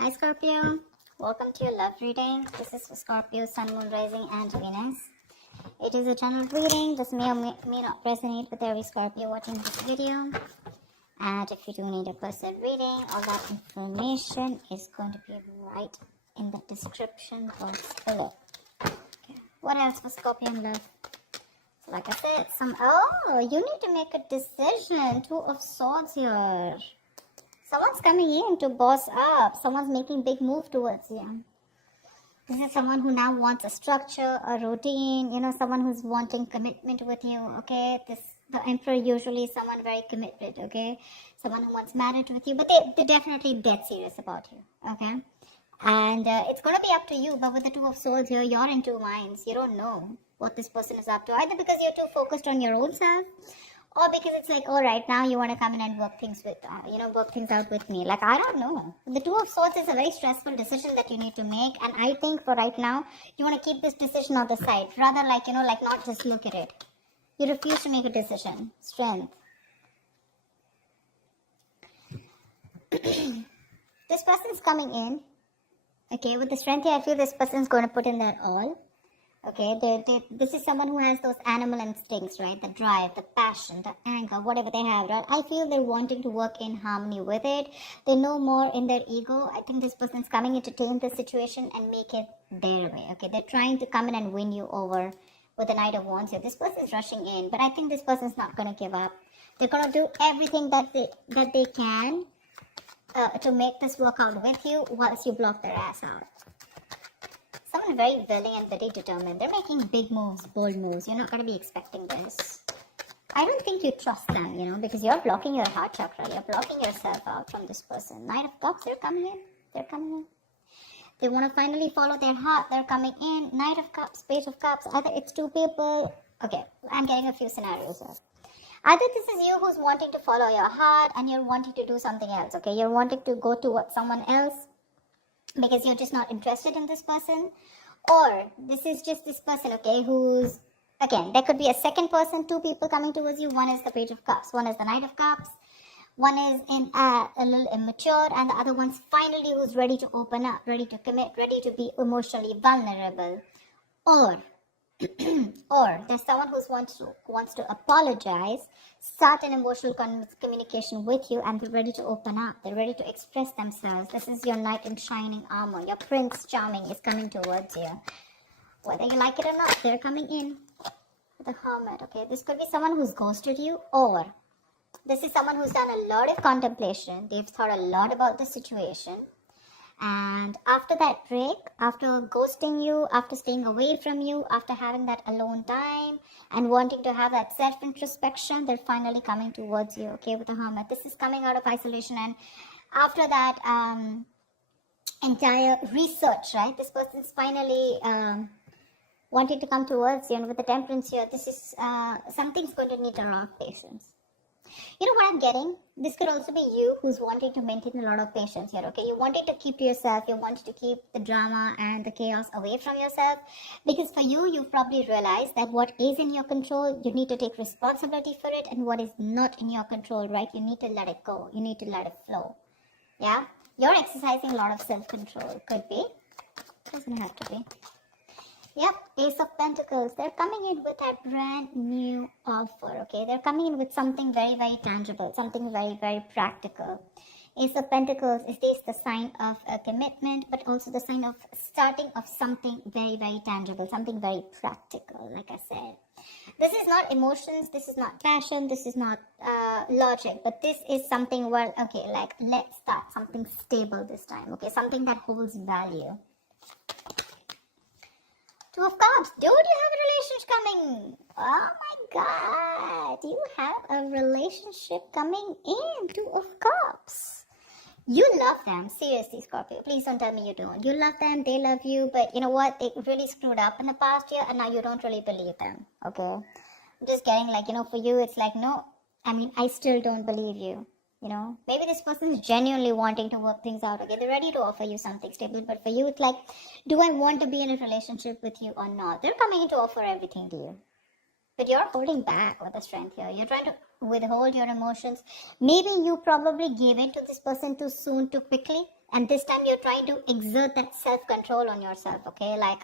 Hi Scorpio, welcome to your love reading. This is for Scorpio, Sun, Moon, Rising and Venus. It is a general reading. This may or may not resonate with every Scorpio watching this video. And if you do need a personal reading, all that information is going to be right in the description box below. Okay. What else for Scorpio in love? So like I said, you need to make a decision. Two of Swords here. Someone's coming in to boss up. Someone's making big move towards you. This is someone who now wants a structure, a routine, someone who's wanting commitment with you, okay? The Emperor usually is someone very committed, okay? Someone who wants marriage with you, but they're definitely dead serious about you, okay? And it's going to be up to you, but with the Two of Swords here, you're in two minds. You don't know what this person is up to, either because you're too focused on your own self, or because it's like, all right, now you want to come in and work things out with me. Like, I don't know. The Two of Swords is a very stressful decision that you need to make. And I think for right now, you want to keep this decision on the side. Rather not just look at it. You refuse to make a decision. Strength. This person's coming in. Okay, with the strength here, I feel this person's going to put in their all. Okay, this is someone who has those animal instincts, right? The drive, the passion, the anger, whatever they have, right? I feel they're wanting to work in harmony with it. They know more in their ego. I think this person's coming in to tame the situation and make it their way, okay? They're trying to come in and win you over with the Knight of Wands here. This person's rushing in, but I think this person's not going to give up. They're going to do everything that they can to make this work out with you whilst you block their ass out. Someone very willing and very determined. They're making big moves, bold moves. You're not going to be expecting this. I don't think you trust them, because you're blocking your heart chakra. You're blocking yourself out from this person. Knight of Cups, they're coming in. They're coming in. They want to finally follow their heart. They're coming in. Knight of Cups, Page of Cups. Either it's two people. Okay, I'm getting a few scenarios here. Either this is you who's wanting to follow your heart and you're wanting to do something else. Okay, you're wanting to go towards someone else because you're just not interested in this person, or this is just this person, okay, who's, again, there could be a second person, two people coming towards you. One is the Page of Cups, one is the Knight of Cups, one is in a little immature, and the other one's finally who's ready to open up, ready to commit, ready to be emotionally vulnerable, or there's someone who wants to apologize, start an emotional communication with you, and they're ready to open up. They're ready to express themselves. This is your knight in shining armor. Your Prince Charming is coming towards you. Whether you like it or not, they're coming in. The Hermit, okay? This could be someone who's ghosted you, or this is someone who's done a lot of contemplation. They've thought a lot about the situation. And after that break, after ghosting you, after staying away from you, after having that alone time and wanting to have that self-introspection, they're finally coming towards you, okay, with the Hermit. This is coming out of isolation, and after that entire research, right, this person's finally wanting to come towards you. And with the Temperance here, this is something's going to need a lot of patience. You know what I'm getting? This could also be you who's wanting to maintain a lot of patience here, okay? You wanted to keep to yourself. You wanted to keep the drama and the chaos away from yourself. Because for you, you've probably realized that what is in your control, you need to take responsibility for it. And what is not in your control, right? You need to let it go. You need to let it flow. Yeah? You're exercising a lot of self-control. Could be. Doesn't have to be. Yep, Ace of Pentacles. They're coming in with that brand new offer, okay? They're coming in with something very, very tangible, something very, very practical. Ace of Pentacles is this the sign of a commitment, but also the sign of starting of something very, very tangible, something very practical, like I said. This is not emotions, this is not passion, this is not logic, but this is something where, okay, like, let's start something stable this time, okay? Something that holds value. Two of Cups. Dude, you have a relationship coming. Oh my God. You have a relationship coming in. Two of Cups. You love them. Seriously, Scorpio. Please don't tell me you don't. You love them. They love you. But you know what? They really screwed up in the past year, and now you don't really believe them. Okay? I'm just getting like, for you, it's like, no. I still don't believe you. Maybe this person is genuinely wanting to work things out. Okay, they're ready to offer you something stable, but for you, it's like, do I want to be in a relationship with you or not? They're coming in to offer everything to you, but you're holding back with the strength here. You're trying to withhold your emotions. Maybe you probably gave in to this person too soon, too quickly. And this time you're trying to exert that self-control on yourself, okay? Like,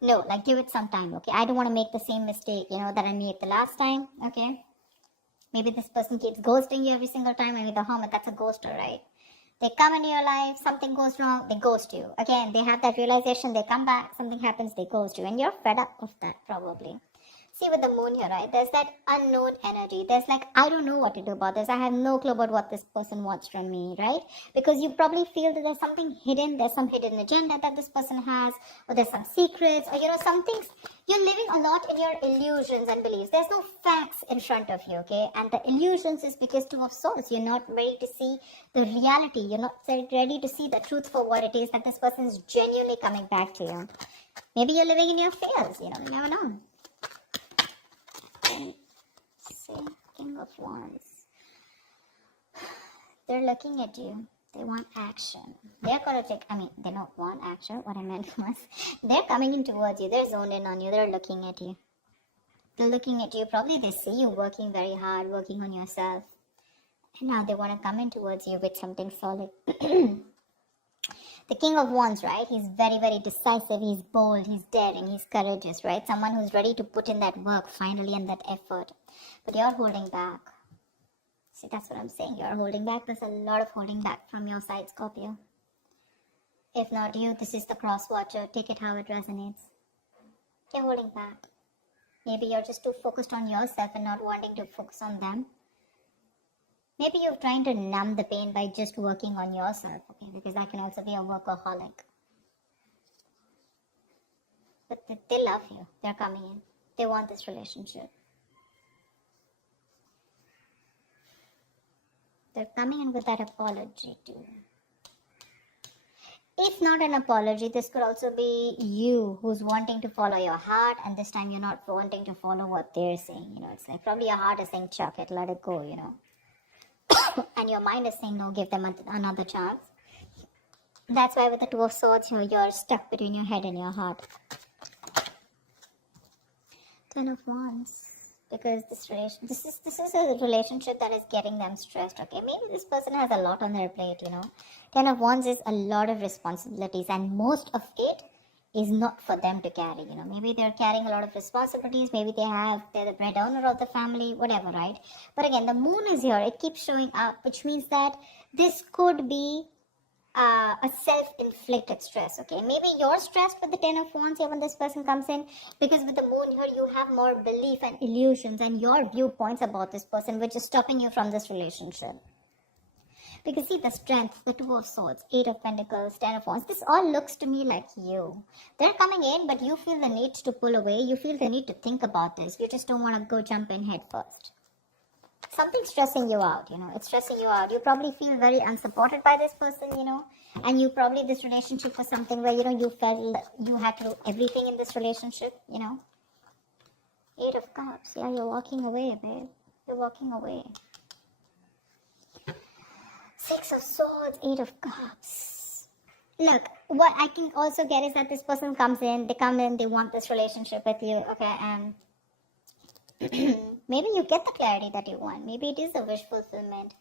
no, like give it some time, okay? I don't want to make the same mistake, that I made the last time, okay? Maybe this person keeps ghosting you every single time. I mean, the hermit, that's a ghoster, right? They come into your life, something goes wrong, they ghost you. Again, they have that realization, they come back, something happens, they ghost you. And you're fed up of that, probably. See, with the moon here, right? There's that unknown energy. There's like, I don't know what to do about this. I have no clue about what this person wants from me, right? Because you probably feel that there's something hidden. There's some hidden agenda that this person has, or there's some secrets, or some things. You're living a lot in your illusions and beliefs. There's no facts in front of you, okay? And the illusions is because Two of Swords. You're not ready to see the reality. You're not ready to see the truth for what it is, that this person is genuinely coming back to you. Maybe you're living in your fears, you never know. See, King of Wands. They're looking at you. They want action. They're going to take, they don't want action. What I meant was, they're coming in towards you. They're zoned in on you. They're looking at you. They're looking at you. Probably they see you working very hard, working on yourself. And now they want to come in towards you with something solid. The King of Wands, right? He's very, very decisive. He's bold. He's daring. He's courageous, right? Someone who's ready to put in that work finally and that effort. But you're holding back. See, that's what I'm saying. You're holding back. There's a lot of holding back from your side, Scorpio. If not you, this is the cross watcher. Take it how it resonates. You're holding back. Maybe you're just too focused on yourself and not wanting to focus on them. Maybe you're trying to numb the pain by just working on yourself, okay? Because that can also be a workaholic. But they love you. They're coming in. They want this relationship. They're coming in with that apology too. If not an apology, this could also be you who's wanting to follow your heart, and this time you're not wanting to follow what they're saying. It's like probably your heart is saying, chuck it, let it go, and your mind is saying, no, give them another chance. That's why with the Two of Swords here, you're stuck between your head and your heart. Ten of Wands. Because this is a relationship that is getting them stressed, okay? Maybe this person has a lot on their plate, Ten of Wands is a lot of responsibilities, and most of it is not for them to carry, Maybe they're carrying a lot of responsibilities. Maybe they're the breadwinner of the family, whatever, right? But again, the moon is here. It keeps showing up, which means that this could be a self-inflicted stress, okay? Maybe you're stressed with the Ten of Wands here when this person comes in, because with the moon here, you have more belief and illusions and your viewpoints about this person, which is stopping you from this relationship. Because see, the strength, the Two of Swords, Eight of Pentacles, Ten of Wands, this all looks to me like you. They're coming in, but you feel the need to pull away. You feel the need to think about this. You just don't want to go jump in head first. Something's stressing you out, It's stressing you out. You probably feel very unsupported by this person, And you probably, this relationship was something where, you felt you had to do everything in this relationship, Eight of Cups. Yeah, you're walking away, babe. You're walking away. Six of Swords, Eight of Cups. Look, what I can also get is that this person comes in, they want this relationship with you, okay, and maybe you get the clarity that you want. Maybe it is a wish fulfillment.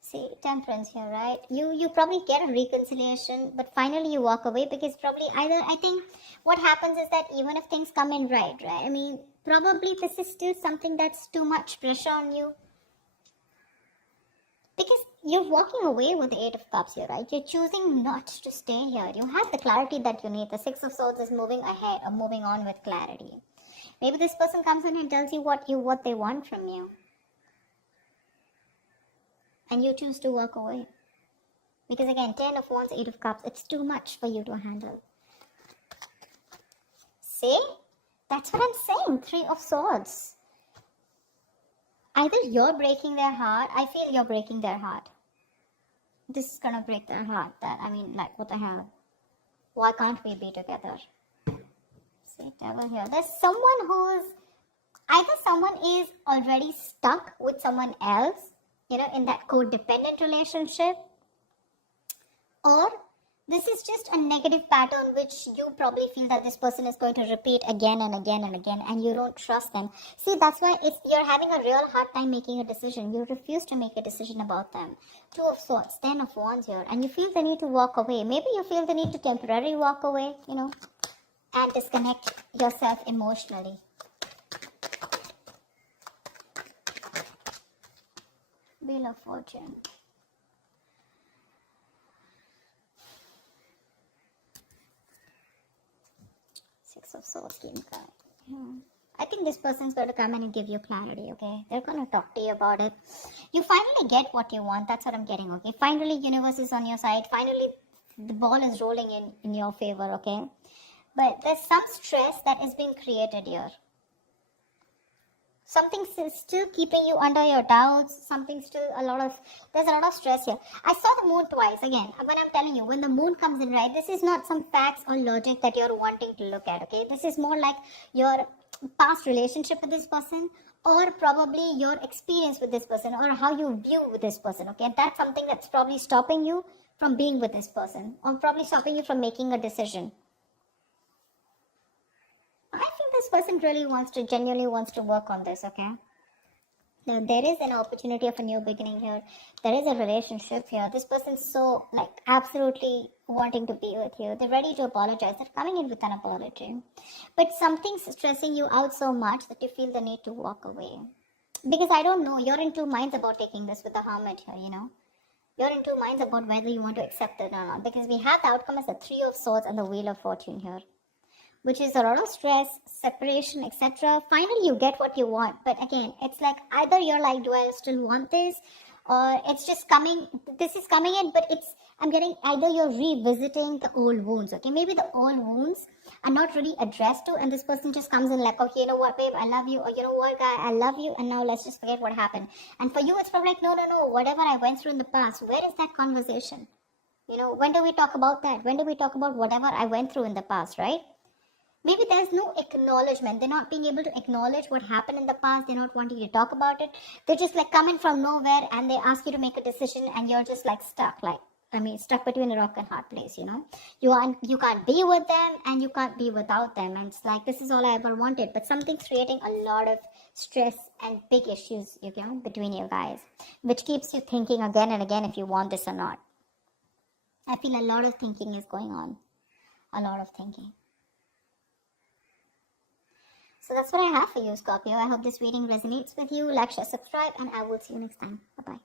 See, Temperance here, right? You probably get a reconciliation, but finally you walk away, because probably I think what happens is that even if things come in right? Probably this is still something that's too much pressure on you. Because you're walking away with the Eight of Cups here, right? You're choosing not to stay here. You have the clarity that you need. The Six of Swords is moving ahead or moving on with clarity. Maybe this person comes in and tells you what they want from you. And you choose to walk away. Because again, Ten of Wands, Eight of Cups, it's too much for you to handle. See? That's what I'm saying. Three of Swords. Either you're breaking their heart. I feel you're breaking their heart. This is gonna break their heart. What the hell? Why can't we be together? See, Devil here. There's someone someone is already stuck with someone else, in that codependent relationship. Or This is just a negative pattern which you probably feel that this person is going to repeat again and again and again, and you don't trust them. See, that's why you're having a real hard time making a decision. You refuse to make a decision about them. Two of Swords, Ten of Wands here, and you feel the need to walk away. Maybe you feel the need to temporarily walk away, and disconnect yourself emotionally. Wheel of Fortune. Six of Swords came card. I think this person's going to come in and give you clarity, okay? They're going to talk to you about it. You finally get what you want. That's what I'm getting, okay? Finally, universe is on your side. Finally, the ball is rolling in your favor, okay? But there's some stress that is being created here. Something's still keeping you under your doubts. There's a lot of stress here. I saw the moon twice. Again, when I'm telling you, when the moon comes in, right, this is not some facts or logic that you're wanting to look at, okay? This is more like your past relationship with this person, or probably your experience with this person, or how you view with this person, okay? That's something that's probably stopping you from being with this person, or probably stopping you from making a decision. I think this person genuinely wants to work on this, okay? Now, there is an opportunity of a new beginning here. There is a relationship here. This person's so, absolutely wanting to be with you. They're ready to apologize. They're coming in with an apology. But something's stressing you out so much that you feel the need to walk away. Because I don't know, you're in two minds about taking this with the Hermit here, You're in two minds about whether you want to accept it or not. Because we have the outcome as the Three of Swords and the Wheel of Fortune here, which is a lot of stress, separation, etc. Finally, you get what you want. But again, it's like either you're like, do I still want this? Or it's just coming, this is coming in, but I'm getting either you're revisiting the old wounds, okay? Maybe the old wounds are not really addressed to, and this person just comes in like, okay, you know what, babe, I love you. Or you know what, guy, I love you. And now let's just forget what happened. And for you, it's probably like, no, whatever I went through in the past, where is that conversation? When do we talk about that? When do we talk about whatever I went through in the past, right? Maybe there's no acknowledgement. They're not being able to acknowledge what happened in the past. They're not wanting to talk about it. They're just coming from nowhere, and they ask you to make a decision, and you're just stuck. Stuck between a rock and hard place, You can't be with them, and you can't be without them. And it's like, this is all I ever wanted. But something's creating a lot of stress and big issues, between you guys, which keeps you thinking again and again if you want this or not. I feel a lot of thinking is going on. A lot of thinking. So that's what I have for you, Scorpio. I hope this reading resonates with you. Like, share, subscribe, and I will see you next time. Bye-bye.